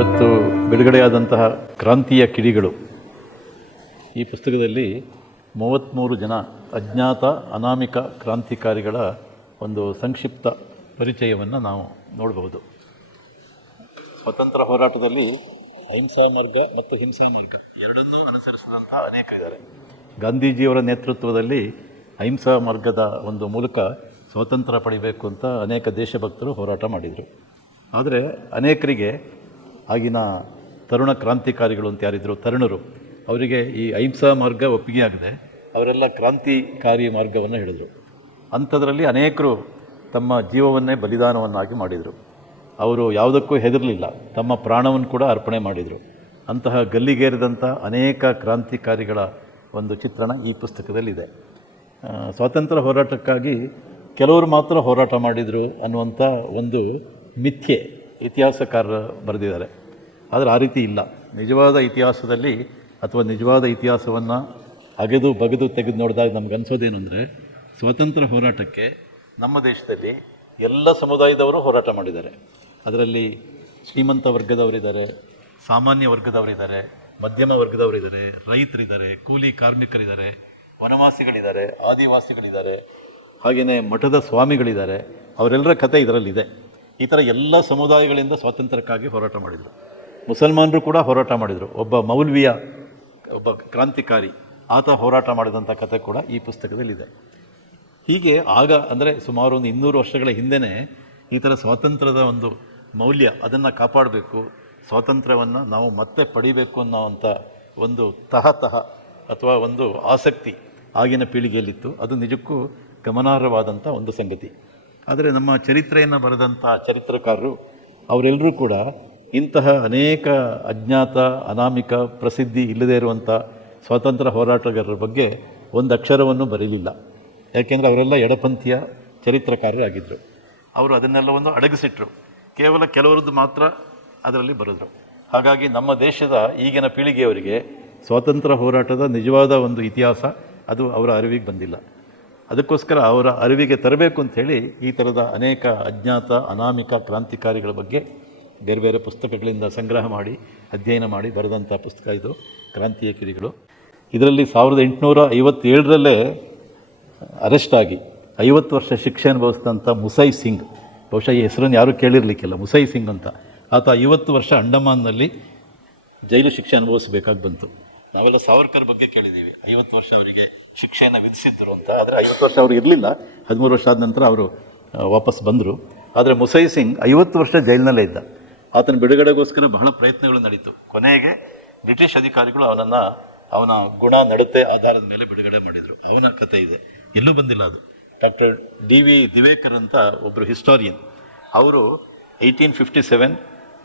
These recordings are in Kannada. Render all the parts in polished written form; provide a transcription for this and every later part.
ಇವತ್ತು ಬಿಡುಗಡೆಯಾದಂತಹ ಕ್ರಾಂತಿಯ ಕಿಡಿಗಳು ಈ ಪುಸ್ತಕದಲ್ಲಿ 33 ಜನ ಅಜ್ಞಾತ ಅನಾಮಿಕ ಕ್ರಾಂತಿಕಾರಿಗಳ ಒಂದು ಸಂಕ್ಷಿಪ್ತ ಪರಿಚಯವನ್ನು ನಾವು ನೋಡಬಹುದು. ಸ್ವತಂತ್ರ ಹೋರಾಟದಲ್ಲಿ ಅಹಿಂಸಾ ಮಾರ್ಗ ಮತ್ತು ಹಿಂಸಾ ಮಾರ್ಗ ಎರಡನ್ನೂ ಅನುಸರಿಸಿದಂಥ ಅನೇಕರಿದ್ದಾರೆ. ಗಾಂಧೀಜಿಯವರ ನೇತೃತ್ವದಲ್ಲಿ ಅಹಿಂಸಾ ಮಾರ್ಗದ ಒಂದು ಮೂಲಕ ಸ್ವಾತಂತ್ರ್ಯ ಪಡಿಬೇಕು ಅಂತ ಅನೇಕ ದೇಶಭಕ್ತರು ಹೋರಾಟ ಮಾಡಿದರು. ಆದರೆ ಅನೇಕರಿಗೆ ಆಗಿನ ತರುಣ ಕ್ರಾಂತಿಕಾರಿಗಳು ಅಂತ ಯಾರಿದ್ರು, ತರುಣರು, ಅವರಿಗೆ ಈ ಅಹಿಂಸಾ ಮಾರ್ಗ ಒಪ್ಪಿಗೆ ಆಗದೆ ಅವರೆಲ್ಲ ಕ್ರಾಂತಿಕಾರಿ ಮಾರ್ಗವನ್ನು ಹಿಡಿದ್ರು. ಅಂಥದ್ರಲ್ಲಿ ಅನೇಕರು ತಮ್ಮ ಜೀವವನ್ನೇ ಬಲಿದಾನವನ್ನಾಗಿ ಮಾಡಿದರು. ಅವರು ಯಾವುದಕ್ಕೂ ಹೆದರಲಿಲ್ಲ, ತಮ್ಮ ಪ್ರಾಣವನ್ನು ಕೂಡ ಅರ್ಪಣೆ ಮಾಡಿದರು. ಅಂತಹ ಗಲ್ಲಿಗೇರಿದಂಥ ಅನೇಕ ಕ್ರಾಂತಿಕಾರಿಗಳ ಒಂದು ಚಿತ್ರಣ ಈ ಪುಸ್ತಕದಲ್ಲಿದೆ. ಸ್ವಾತಂತ್ರ್ಯ ಹೋರಾಟಕ್ಕಾಗಿ ಕೆಲವರು ಮಾತ್ರ ಹೋರಾಟ ಮಾಡಿದರು ಅನ್ನುವಂಥ ಒಂದು ಮಿಥ್ಯೆ ಇತಿಹಾಸಕಾರರು ಬರೆದಿದ್ದಾರೆ. ಆದರೆ ಆ ರೀತಿ ಇಲ್ಲ. ನಿಜವಾದ ಇತಿಹಾಸದಲ್ಲಿ ಅಥವಾ ನಿಜವಾದ ಇತಿಹಾಸವನ್ನು ಅಗೆದು ಬಗೆದು ತೆಗೆದು ನೋಡಿದಾಗ ನಮ್ಗೆ ಅನಿಸೋದೇನು ಅಂದರೆ, ಸ್ವಾತಂತ್ರ್ಯ ಹೋರಾಟಕ್ಕೆ ನಮ್ಮ ದೇಶದಲ್ಲಿ ಎಲ್ಲ ಸಮುದಾಯದವರು ಹೋರಾಟ ಮಾಡಿದ್ದಾರೆ. ಅದರಲ್ಲಿ ಶ್ರೀಮಂತ ವರ್ಗದವರಿದ್ದಾರೆ, ಸಾಮಾನ್ಯ ವರ್ಗದವರಿದ್ದಾರೆ, ಮಧ್ಯಮ ವರ್ಗದವರಿದ್ದಾರೆ, ರೈತರಿದ್ದಾರೆ, ಕೂಲಿ ಕಾರ್ಮಿಕರಿದ್ದಾರೆ, ವನವಾಸಿಗಳಿದ್ದಾರೆ, ಆದಿವಾಸಿಗಳಿದ್ದಾರೆ, ಹಾಗೆಯೇ ಮಠದ ಸ್ವಾಮಿಗಳಿದ್ದಾರೆ. ಅವರೆಲ್ಲರ ಕಥೆ ಇದರಲ್ಲಿದೆ. ಈ ಥರ ಎಲ್ಲ ಸಮುದಾಯಗಳಿಂದ ಸ್ವಾತಂತ್ರ್ಯಕ್ಕಾಗಿ ಹೋರಾಟ ಮಾಡಿದರು. ಮುಸಲ್ಮಾನರು ಕೂಡ ಹೋರಾಟ ಮಾಡಿದರು. ಒಬ್ಬ ಮೌಲ್ವಿಯ, ಒಬ್ಬ ಕ್ರಾಂತಿಕಾರಿ, ಆತ ಹೋರಾಟ ಮಾಡಿದಂಥ ಕಥೆ ಕೂಡ ಈ ಪುಸ್ತಕದಲ್ಲಿದೆ. ಹೀಗೆ ಆಗ ಅಂದರೆ ಸುಮಾರು ಒಂದು 200 ವರ್ಷಗಳ ಹಿಂದೆಯೇ ಈ ಥರ ಸ್ವಾತಂತ್ರ್ಯದ ಒಂದು ಮೌಲ್ಯ, ಅದನ್ನು ಕಾಪಾಡಬೇಕು, ಸ್ವಾತಂತ್ರ್ಯವನ್ನು ನಾವು ಮತ್ತೆ ಪಡಿಬೇಕು ಅನ್ನೋವಂಥ ಒಂದು ತಹತಃ ಅಥವಾ ಒಂದು ಆಸಕ್ತಿ ಆಗಿನ ಪೀಳಿಗೆಯಲ್ಲಿತ್ತು. ಅದು ನಿಜಕ್ಕೂ ಗಮನಾರ್ಹವಾದಂಥ ಒಂದು ಸಂಗತಿ. ಆದರೆ ನಮ್ಮ ಚರಿತ್ರೆಯನ್ನು ಬರೆದಂಥ ಚರಿತ್ರಕಾರರು ಅವರೆಲ್ಲರೂ ಕೂಡ ಇಂತಹ ಅನೇಕ ಅಜ್ಞಾತ ಅನಾಮಿಕ ಪ್ರಸಿದ್ಧಿ ಇಲ್ಲದೇ ಇರುವಂಥ ಸ್ವಾತಂತ್ರ್ಯ ಹೋರಾಟಗಾರರ ಬಗ್ಗೆ ಒಂದು ಅಕ್ಷರವನ್ನು ಬರೀಲಿಲ್ಲ. ಯಾಕೆಂದರೆ ಅವರೆಲ್ಲ ಎಡಪಂಥೀಯ ಚರಿತ್ರಕಾರರಾಗಿದ್ದರು. ಅವರು ಅದನ್ನೆಲ್ಲವನ್ನು ಅಡಗಿಸಿಟ್ರು. ಕೇವಲ ಕೆಲವರದ್ದು ಮಾತ್ರ ಅದರಲ್ಲಿ ಬರೆದರು. ಹಾಗಾಗಿ ನಮ್ಮ ದೇಶದ ಈಗಿನ ಪೀಳಿಗೆಯವರಿಗೆ ಸ್ವಾತಂತ್ರ್ಯ ಹೋರಾಟದ ನಿಜವಾದ ಒಂದು ಇತಿಹಾಸ ಅದು ಅವರ ಅರಿವಿಗೆ ಬಂದಿಲ್ಲ. ಅದಕ್ಕೋಸ್ಕರ ಅವರ ಅರಿವಿಗೆ ತರಬೇಕು ಅಂಥೇಳಿ ಈ ಥರದ ಅನೇಕ ಅಜ್ಞಾತ ಅನಾಮಿಕ ಕ್ರಾಂತಿಕಾರಿಗಳ ಬಗ್ಗೆ ಬೇರೆ ಬೇರೆ ಪುಸ್ತಕಗಳಿಂದ ಸಂಗ್ರಹ ಮಾಡಿ ಅಧ್ಯಯನ ಮಾಡಿ ಬರೆದಂಥ ಪುಸ್ತಕ ಇದು ಕ್ರಾಂತಿಯ ಕಿಡಿಗಳು. ಇದರಲ್ಲಿ 1857ರಲ್ಲೇ ಅರೆಸ್ಟ್ ಆಗಿ 50 ವರ್ಷ ಶಿಕ್ಷೆ ಅನುಭವಿಸಿದಂಥ ಮುಸೈ ಸಿಂಗ್, ಬಹುಶಃ ಈ ಹೆಸರನ್ನು ಯಾರೂ ಕೇಳಿರಲಿಕ್ಕಿಲ್ಲ, ಮುಸೈ ಸಿಂಗ್ ಅಂತ, ಆತ 50 ವರ್ಷ ಅಂಡಮಾನ್ನಲ್ಲಿ ಜೈಲು ಶಿಕ್ಷೆ ಅನುಭವಿಸಬೇಕಾಗಿ ಬಂತು. ನಾವೆಲ್ಲ ಸಾವರ್ಕರ್ ಬಗ್ಗೆ ಕೇಳಿದ್ದೀವಿ, 50 ವರ್ಷ ಅವರಿಗೆ ಶಿಕ್ಷೆಯನ್ನು ವಿಧಿಸಿದ್ದರು ಅಂತ. ಆದರೆ 50 ವರ್ಷ ಅವರು ಇರಲಿಲ್ಲ, 13 ವರ್ಷ ಆದ ನಂತರ ಅವರು ವಾಪಸ್ ಬಂದರು. ಆದರೆ ಮುಸೈ ಸಿಂಗ್ 50 ವರ್ಷ ಜೈಲಿನಲ್ಲೇ ಇದ್ದ. ಆತನ ಬಿಡುಗಡೆಗೋಸ್ಕರ ಬಹಳ ಪ್ರಯತ್ನಗಳು ನಡೀತು. ಕೊನೆಗೆ ಬ್ರಿಟಿಷ್ ಅಧಿಕಾರಿಗಳು ಅವನ ಗುಣ ನಡತೆ ಆಧಾರದ ಮೇಲೆ ಬಿಡುಗಡೆ ಮಾಡಿದರು. ಅವನ ಕಥೆ ಇದೆ, ಎಲ್ಲೂ ಬಂದಿಲ್ಲ ಅದು. Doctor D.V. ದಿವೇಕರ್ ಅಂತ ಒಬ್ಬರು ಹಿಸ್ಟಾರಿಯನ್, ಅವರು 1857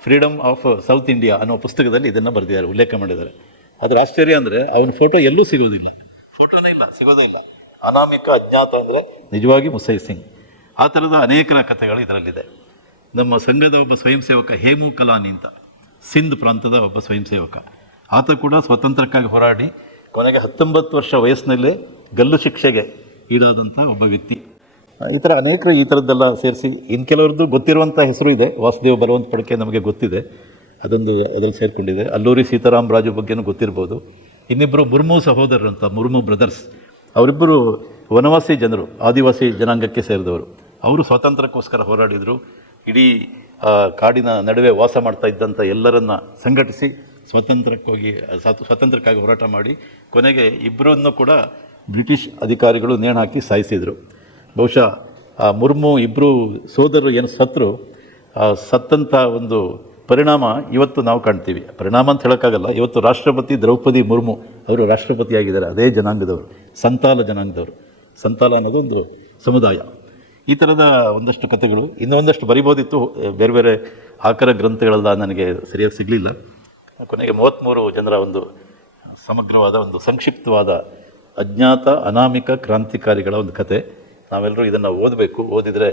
ಫ್ರೀಡಮ್ ಆಫ್ ಸೌತ್ ಇಂಡಿಯಾ ಅನ್ನೋ ಪುಸ್ತಕದಲ್ಲಿ ಇದನ್ನು ಬರೆದಿದ್ದಾರೆ, ಉಲ್ಲೇಖ ಮಾಡಿದ್ದಾರೆ. ಅದರ ಆಶ್ಚರ್ಯ ಅಂದರೆ ಅವನ ಫೋಟೋ ಎಲ್ಲೂ ಸಿಗೋದಿಲ್ಲ, ಫೋಟೋನೇ ಇಲ್ಲ, ಸಿಗೋದೇ ಇಲ್ಲ. ಅನಾಮಿಕ ಅಜ್ಞಾತ ಅಂದರೆ ನಿಜವಾಗಿ ಮುಸೈ ಸಿಂಗ್. ಆ ಥರದ ಅನೇಕರ ಕಥೆಗಳು ಇದರಲ್ಲಿದೆ. ನಮ್ಮ ಸಂಘದ ಒಬ್ಬ ಸ್ವಯಂ ಸೇವಕ ಹೇಮು ಕಲಾನಿ ಅಂತ, ಸಿಂಧ್ ಪ್ರಾಂತದ ಒಬ್ಬ ಸ್ವಯಂ ಸೇವಕ, ಆತ ಕೂಡ ಸ್ವಾತಂತ್ರ್ಯಕ್ಕಾಗಿ ಹೋರಾಡಿ ಕೊನೆಗೆ 19 ವರ್ಷ ವಯಸ್ಸಿನಲ್ಲೇ ಗಲ್ಲು ಶಿಕ್ಷೆಗೆ ಈಡಾದಂಥ ಒಬ್ಬ ವ್ಯಕ್ತಿ. ಈ ಥರ ಅನೇಕರು ಈ ಥರದ್ದೆಲ್ಲ ಸೇರಿಸಿ, ಇನ್ನು ಕೆಲವ್ರದ್ದು ಗೊತ್ತಿರುವಂಥ ಹೆಸರು ಇದೆ. ವಾಸುದೇವ್ ಬಲವಂತ ಪಡ್ಕೆ ನಮಗೆ ಗೊತ್ತಿದೆ, ಅದೊಂದು ಅದರಲ್ಲಿ ಸೇರಿಕೊಂಡಿದೆ. ಅಲ್ಲೂರಿ ಸೀತಾರಾಮ್ ರಾಜು ಬಗ್ಗೆನೂ ಗೊತ್ತಿರ್ಬೋದು. ಇನ್ನಿಬ್ಬರು ಮುರ್ಮು ಸಹೋದರರು ಅಂತ, ಮುರ್ಮು ಬ್ರದರ್ಸ್, ಅವರಿಬ್ಬರು ವನವಾಸಿ ಜನರು, ಆದಿವಾಸಿ ಜನಾಂಗಕ್ಕೆ ಸೇರಿದವರು. ಅವರು ಸ್ವಾತಂತ್ರ್ಯಕ್ಕೋಸ್ಕರ ಹೋರಾಡಿದರು. ಇಡೀ ಕಾಡಿನ ನಡುವೆ ವಾಸ ಮಾಡ್ತಾ ಇದ್ದಂಥ ಎಲ್ಲರನ್ನ ಸಂಘಟಿಸಿ ಸ್ವಾತಂತ್ರ್ಯಕ್ಕಾಗಿ ಹೋರಾಟ ಮಾಡಿ ಕೊನೆಗೆ ಇಬ್ಬರನ್ನು ಕೂಡ ಬ್ರಿಟಿಷ್ ಅಧಿಕಾರಿಗಳು ನೇಣು ಹಾಕಿ ಸಾಯಿಸಿದರು. ಬಹುಶಃ ಆ ಮುರ್ಮು ಇಬ್ಬರು ಸೋದರರು ಏನು ಸತ್ತಂಥ ಒಂದು ಪರಿಣಾಮ ಇವತ್ತು ನಾವು ಕಾಣ್ತೀವಿ. ಪರಿಣಾಮ ಅಂತ ಹೇಳೋಕ್ಕಾಗಲ್ಲ. ಇವತ್ತು ರಾಷ್ಟ್ರಪತಿ ದ್ರೌಪದಿ ಮುರ್ಮು ಅವರು ರಾಷ್ಟ್ರಪತಿಯಾಗಿದ್ದಾರೆ, ಅದೇ ಜನಾಂಗದವರು, ಸಂತಾಲ ಜನಾಂಗದವರು. ಸಂತಾಲ ಅನ್ನೋದು ಒಂದು ಸಮುದಾಯ. ಈ ಥರದ ಒಂದಷ್ಟು ಕಥೆಗಳು ಇನ್ನೂ ಒಂದಷ್ಟು ಬರಿಬೋದಿತ್ತು. ಬೇರೆ ಬೇರೆ ಆಕರ ಗ್ರಂಥಗಳೆಲ್ಲ ನನಗೆ ಸರಿಯಾಗಿ ಸಿಗಲಿಲ್ಲ. ಕೊನೆಗೆ 33 ಜನರ ಒಂದು ಸಮಗ್ರವಾದ ಒಂದು ಸಂಕ್ಷಿಪ್ತವಾದ ಅಜ್ಞಾತ ಅನಾಮಿಕ ಕ್ರಾಂತಿಕಾರಿಗಳ ಒಂದು ಕತೆ. ನಾವೆಲ್ಲರೂ ಇದನ್ನು ಓದಬೇಕು. ಓದಿದರೆ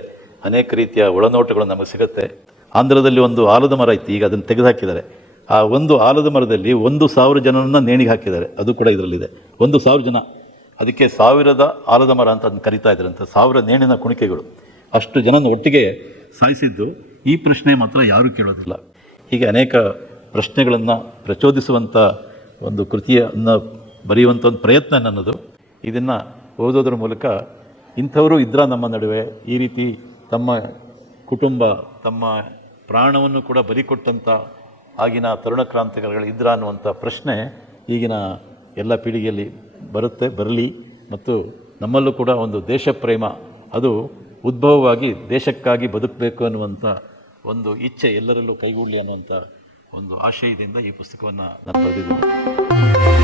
ಅನೇಕ ರೀತಿಯ ಒಳನೋಟಗಳು ನಮಗೆ ಸಿಗುತ್ತೆ. ಆಂಧ್ರದಲ್ಲಿ ಒಂದು ಆಲದ ಮರ ಇತ್ತು, ಈಗ ಅದನ್ನು ತೆಗೆದುಹಾಕಿದ್ದಾರೆ. ಆ ಒಂದು ಆಲದ ಮರದಲ್ಲಿ 1,000 ಜನರನ್ನು ನೇಣಿಗೆ ಹಾಕಿದ್ದಾರೆ, ಅದು ಕೂಡ ಇದರಲ್ಲಿದೆ. 1,000 ಜನ, ಅದಕ್ಕೆ 1000 ಆಲದ ಮರ ಅಂತ ಅದನ್ನು ಕರಿತಾ ಇದ್ರಂತೆ, 1000 ನೇಣಿನ ಕುಣಿಕೆಗಳು. ಅಷ್ಟು ಜನನ ಒಟ್ಟಿಗೆ ಸಾಯಿಸಿದ್ದು ಈ ಪ್ರಶ್ನೆ ಮಾತ್ರ ಯಾರೂ ಕೇಳೋದಿಲ್ಲ. ಹೀಗೆ ಅನೇಕ ಪ್ರಶ್ನೆಗಳನ್ನು ಪ್ರಚೋದಿಸುವಂಥ ಒಂದು ಕೃತಿಯನ್ನು ಬರೆಯುವಂಥ ಒಂದು ಪ್ರಯತ್ನ ನನ್ನದು. ಇದನ್ನು ಓದೋದ್ರ ಮೂಲಕ ಇಂಥವರು ಇದ್ರ ನಮ್ಮ ನಡುವೆ ಈ ರೀತಿ ತಮ್ಮ ಕುಟುಂಬ ತಮ್ಮ ಪ್ರಾಣವನ್ನು ಕೂಡ ಬಲಿ ಕೊಟ್ಟಂಥ ಆಗಿನ ತರುಣ ಕ್ರಾಂತಿಗಳು ಇದ್ರ ಅನ್ನುವಂಥ ಪ್ರಶ್ನೆ ಈಗಿನ ಎಲ್ಲ ಪೀಳಿಗೆಯಲ್ಲಿ ಬರಲಿ ಮತ್ತು ನಮ್ಮಲ್ಲೂ ಕೂಡ ಒಂದು ದೇಶ ಪ್ರೇಮ ಅದು ಉದ್ಭವವಾಗಿ ದೇಶಕ್ಕಾಗಿ ಬದುಕಬೇಕು ಅನ್ನುವಂಥ ಒಂದು ಇಚ್ಛೆ ಎಲ್ಲರಲ್ಲೂ ಕೈಗೂಡಲಿ ಅನ್ನುವಂಥ ಒಂದು ಆಶಯದಿಂದ ಈ ಪುಸ್ತಕವನ್ನು ನಾನು ಬರೆದಿದ್ದೀನಿ.